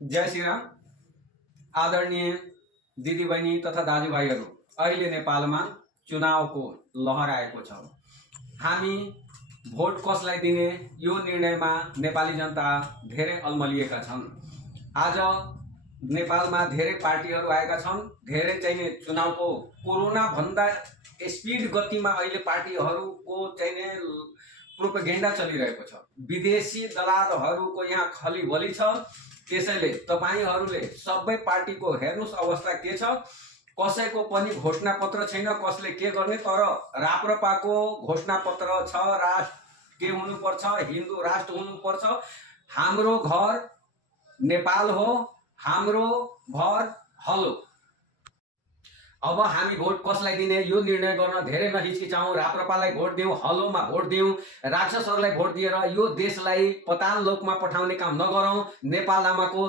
जय श्री राम। आदरणीय दिदीबहिनी तथा दाजुभाइहरू, अहिले नेपालमा चुनावको लहर आएको छ। हामी भोट कसलाई दिने यो निर्णयमा नेपाली जनता धेरै अलमलिएका छन्। आज नेपालमा धेरै पार्टीहरू आएका छन्। धेरै चाहिँ चुनावको कोरोना भन्दा स्पिड गतिमा अहिले पार्टीहरूको चाहिँ प्रोपेगेन्डा चलिरहेको छ। विदेशी दलालहरूको यहाँ खलीबली छ। त्यसैले तपाईहरूले सबै पार्टीको हेर्नुस् अवस्था के छ। कसैको पनि घोषणा पत्र छैन, कसले के गर्ने। तर राप्रपाको घोषणा पत्र छ, राष्ट्र के हुनुपर्छ, हिन्दू राष्ट्र हुनुपर्छ, हाम्रो घर नेपाल हो, हाम्रो घर हलो। अब हामी भोट कसलाई दिने यो निर्णय गर्न धेरै नहिचकिचाउँ। राप्रपालाई भोट दिउँ, हलोमा भोट दिउँ, राक्षसहरूलाई भोट दिएर यो देशलाई पताल लोकमा पठाउने काम नगरौँ। नेपाल आमाको